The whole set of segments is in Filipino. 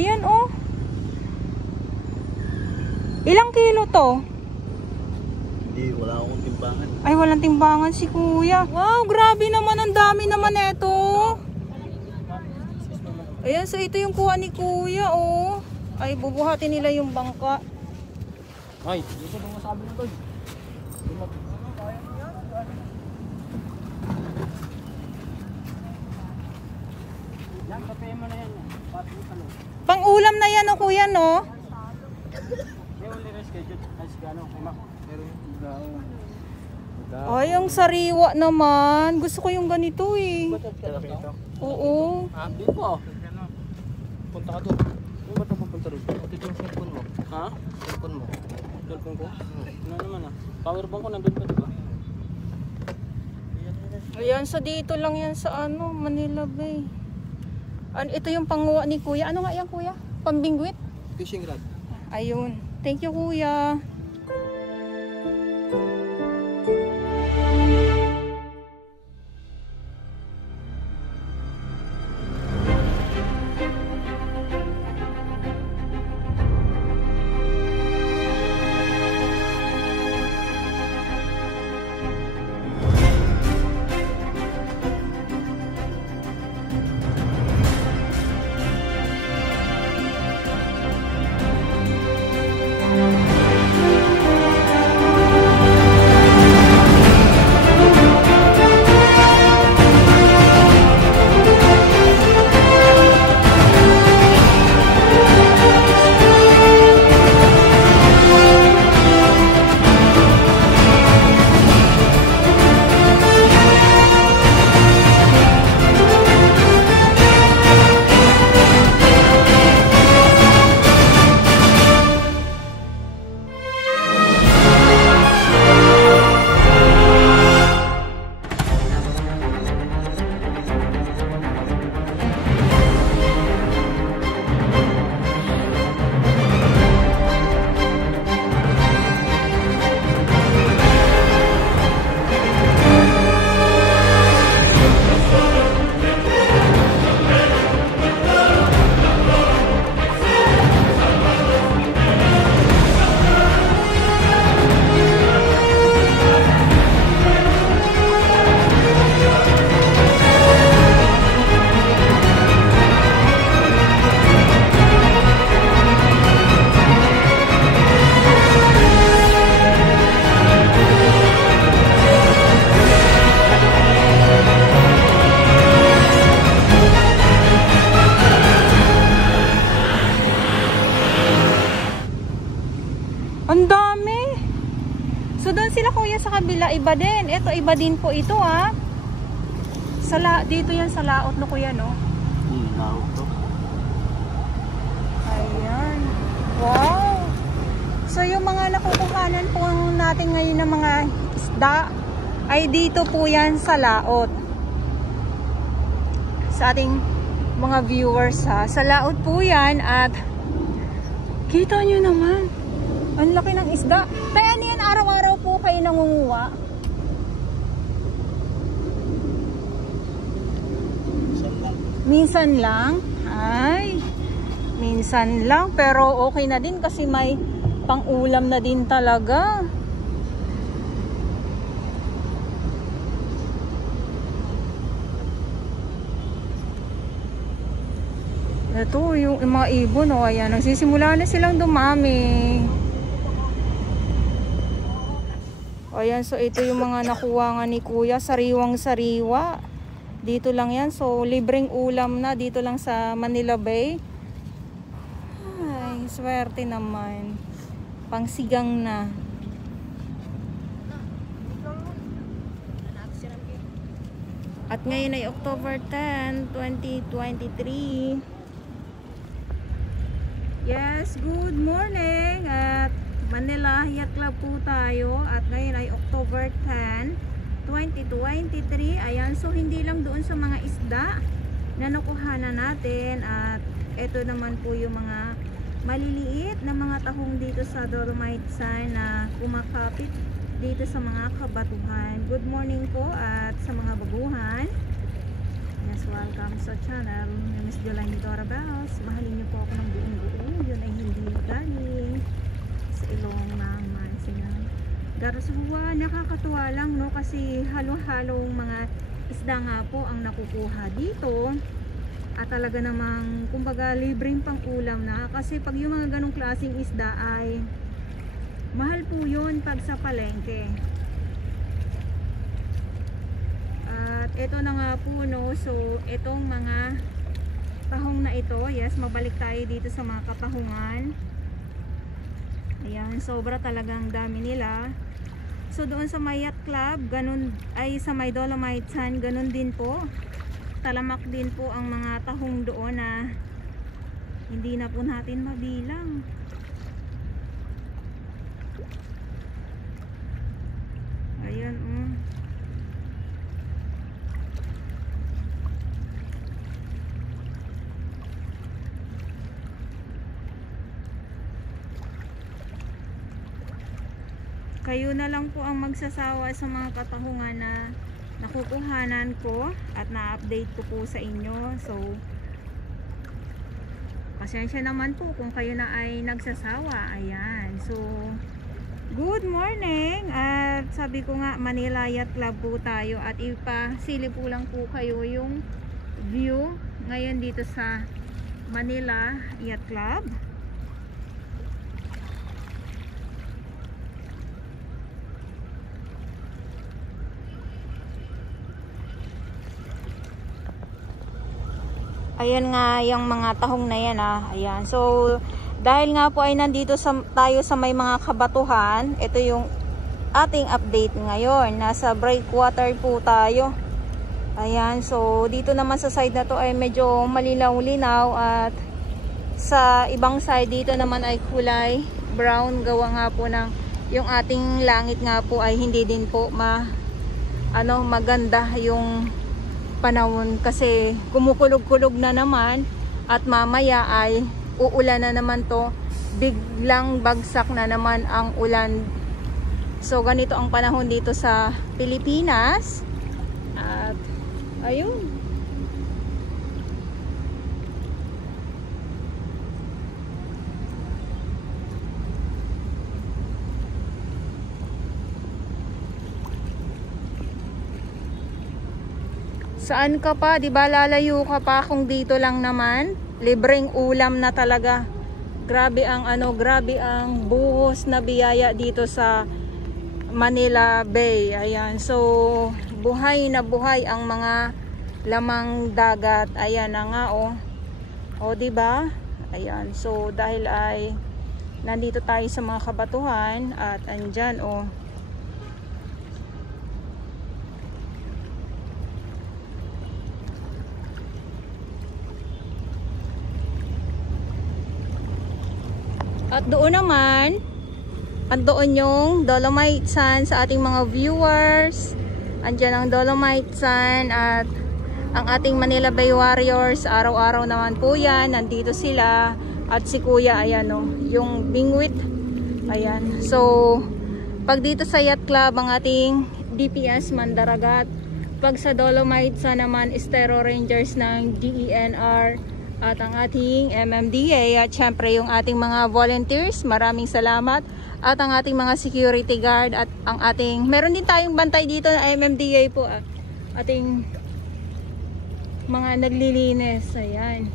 Ayan oh. Ilang kilo to? Hindi, wala akong timbangan. Ay, walang timbangan si kuya. Wow, grabe naman. Ang dami naman ito. Ayan, so ito yung kuha ni kuya, oh. Ay, bubuhatin nila yung bangka. Ay, dito nung masabi na to. Yan, kape mo na yan. Pang ulam na yan, oh, kuya, no? Ay, ang sariwa naman. Gusto ko yung ganito eh. Oo. Hindi po. Punta ka doon. Ano ba ito pupunta rin? Ito yung cellphone mo. Ha? Cellphone mo. Cellphone ko? Ano naman ah. Power bank ko nandun pa, diba? Ayan, so dito lang yan sa ano, Manila Bay. Ito yung panguha ni kuya. Ano nga yan, kuya? Pambingwit? Fishing rod. Ayun. Thank you, kuya. Ang dami. So doon sila kuya sa kabila, iba din. Ito iba din po ito ah. Dito yan sa laot no kuya no. Laot to. Ayan. Wow. So yung mga nakukuhanan po natin ngayon ng mga isda ay dito po yan sa laot. Sa ating mga viewers ha. Sa laot po yan at kita nyo naman. Ang laki ng isda. Kaya niyan araw-araw po kayo nangunguha. Minsan lang. Ay. Minsan lang. Pero okay na din kasi may pang-ulam na din talaga. Ito yung mga ibon. O, ayan. Nagsisimula na silang dumami. Ayan, so ito yung mga nakuha nga ni kuya, sariwang-sariwa. Dito lang yan, so libreng ulam na dito lang sa Manila Bay. Ay, swerte naman. Pangsigang na. At ngayon ay October 10, 2023. Yes, good morning at Manila Yacht Club po tayo at ngayon ay October 10, 2023. Ayan, so hindi lang doon sa mga isda na nakuhanan natin at ito naman po yung mga maliliit na mga tahong dito sa Dolomite Sand na kumakapit dito sa mga kabatuhan. Good morning po at sa mga babuhan. Yes, welcome sa channel ni Miss Jolene Dora Bells. Mahalin niyo po ako ng buong buo. Yun ay hindi galing sa ilong naman sila. Darasuwa, nakakatuwa lang no, kasi halo-halong mga isda nga po ang nakukuha dito. At talaga namang kumbaga libreng pang ulam na, kasi pag yung mga ganong klaseng isda ay mahal po yun pag sa palengke. At ito na nga po no, so itong mga tahong na ito, yes, mabalik tayo dito sa mga katahungan. Ayan, sobra talagang dami nila. So doon sa may yacht club, ganun, ay sa may Dolomite Sand, ganun din po. Talamak din po ang mga tahong doon na hindi na po natin mabilang. Ayan, kayo na lang po ang magsasawa sa mga katahungan na nakukuhanan ko at na-update ko po sa inyo. So pasensya naman po kung kayo na ay nagsasawa. Ayan, so good morning. At sabi ko nga, Manila Yacht Club po tayo at ipasili po lang po kayo yung view ngayon dito sa Manila Yacht Club. Ayan nga yung mga tahong na yan Ayan. So dahil nga po ay nandito tayo sa may mga kabatuhan, ito yung ating update ngayon. Nasa breakwater po tayo. Ayan. So dito naman sa side na to ay medyo malinaw-linaw, at sa ibang side dito naman ay kulay brown. Gawa nga po ng yung ating langit nga po ay hindi din po maganda yung panahon, kasi kumukulog-kulog na naman at mamaya ay uulan na naman to, biglang bagsak na naman ang ulan. So ganito ang panahon dito sa Pilipinas. At ayun, saan ka pa? Di ba lalayo ka pa kung dito lang naman? Libreng ulam na talaga. Grabe ang grabe ang buhos na biyaya dito sa Manila Bay. Ayan. So buhay na buhay ang mga lamang dagat. Ayan na nga O di ba? Ayan. So dahil ay nandito tayo sa mga kabatuhan at andyan at doon naman, andoon yung Dolomite Sand sa ating mga viewers. Andyan ang Dolomite Sand at ang ating Manila Bay Warriors. Araw-araw naman po yan. Nandito sila. At si Kuya, ayan yung bingwit. Ayan. So, pag dito sa Yacht Club, ang ating DPS Mandaragat. Pag sa Dolomite Sand naman, Estero Rangers ng DENR. At ang ating MMDA at syempre yung ating mga volunteers, maraming salamat. At ang ating mga security guard at ang ating, meron din tayong bantay dito na MMDA po ating mga naglilinis. Ayan.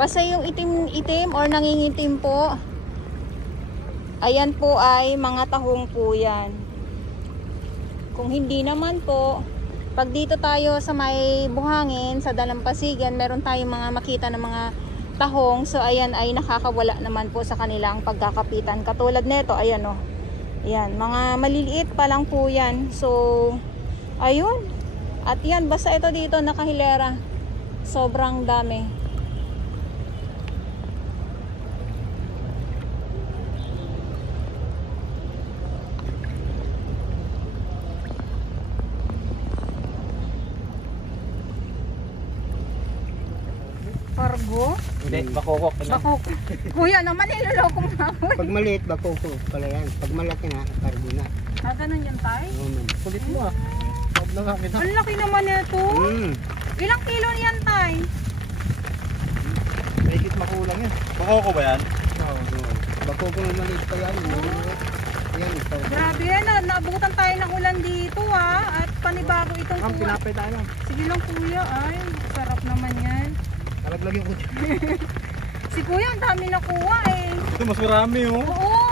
Basta yung itim-itim or nangingitim po, ayan po ay mga tahong po yan. Kung hindi naman po, pag dito tayo sa may buhangin, sa Dalampasigan, meron tayong mga makita ng mga tahong. So ayan ay nakakawala naman po sa kanilang pagkakapitan. Katulad nito, ayan o. Ayan, mga maliliit pa lang po yan. So ayun. At yan, basta ito dito nakahilera. Sobrang dami. Pargo? Hindi, bakokok. Bakok. Kuya naman, niloloko mo ako. Pag maliit, bakoko pala yan. Pag malaki na, cargo na. Ah, ganun yan, tay? Oo, man. Kulit mo ah. Huwag na kakita. Ang laki naman ito. Ilang kilo niyan, tay? Mahigit makulang yan. Bakoko ba yan? Oo, oo. Bakoko na maliit pa yan. Yan, ito. Grabe yan, naabutan tayo ng ulan dito At panibago itong Ang kuha. pinapay tayo lang. Sige lang kuya, ay sarap naman yan. Nalaglag yung kutsi. Si kuya, ang dami nakuha Ito mas marami oh. Oo.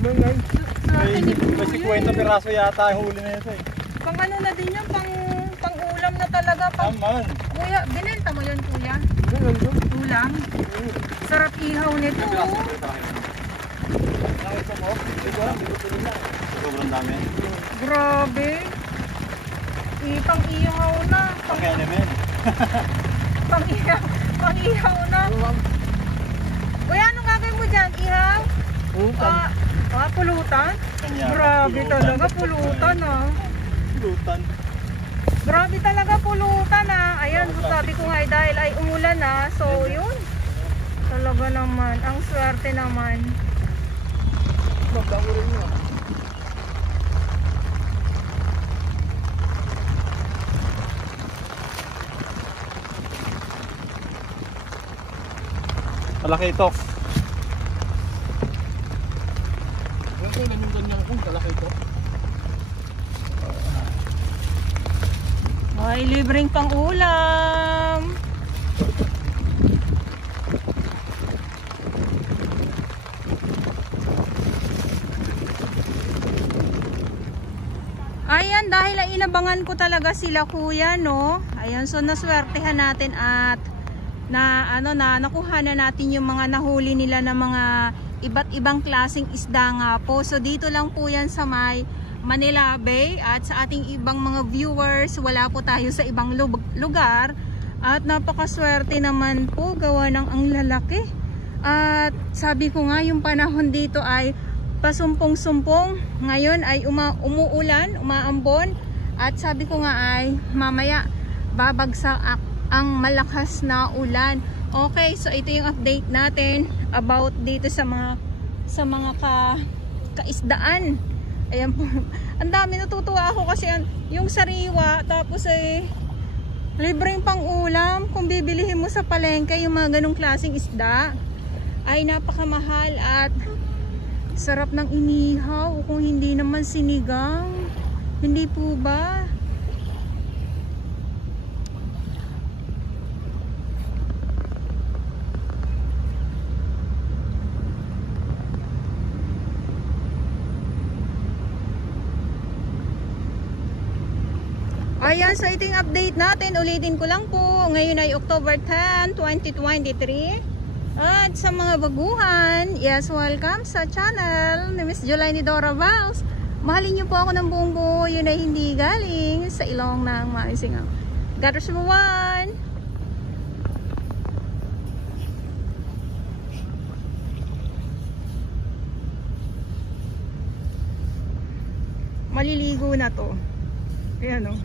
Bangay. Grabe ni May kuya. 50 piraso yata yung huli na ito eh. Pang ano na din yan, pang ulam na talaga. Taman. Kuya, binenta mo yun kuya? Ganun yun. Ulam? Sarap ihaw nito. Nakita mo? Sobrang dami. Grabe. Pang ihaw na. Okay naman. Pang ihaw na. Kuya, anong gagawin mo dyan? Ihaw? Utang. Pulutan? Kanya, Grabe pulutan. talaga, pulutan Pulutan. Grabe talaga, pulutan Ayan, sabi ko nga dahil ay umulan So, yun. Talaga naman. Ang swerte naman. Magkamurin nyo. Malaki ito. Ganito na yung ganyan kung kalaki ito. Ay, libreng pang ulam. Ayan, dahil ay inabangan ko talaga sila kuya, no? Ayan, so naswertehan natin at nakuha na natin yung mga nahuli nila na mga iba't ibang klaseng isda nga po. So dito lang po yan sa may Manila Bay at sa ating ibang mga viewers, wala po tayo sa ibang lugar. At napakaswerte naman po, gawa ng ang lalaki. At sabi ko nga, yung panahon dito ay pasumpong-sumpong. Ngayon ay umuulan, umaambon. At sabi ko nga ay mamaya babagsak ang malakas na ulan. Okay, so ito yung update natin about dito sa mga kaisdaan. Ayan po. Ang dami, natutuwa ako kasi yung sariwa, tapos libreng pang ulam. Kung bibilihin mo sa palengke yung mga ganong klaseng isda, ay napakamahal at sarap ng inihaw. Kung hindi naman sinigang, hindi po ba? Ayan, so ito yung update natin. Ulitin ko lang po. Ngayon ay October 10, 2023. At sa mga baguhan, yes, welcome sa channel ni Miss Jolaine Dora Vals. Mahalin niyo po ako ng buong buo. Yun ay hindi galing sa ilong ng Maisingaw. God bless everyone! Maliligo na to. Ayan o.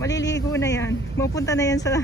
Maliligo na yan. Mapunta na yan sa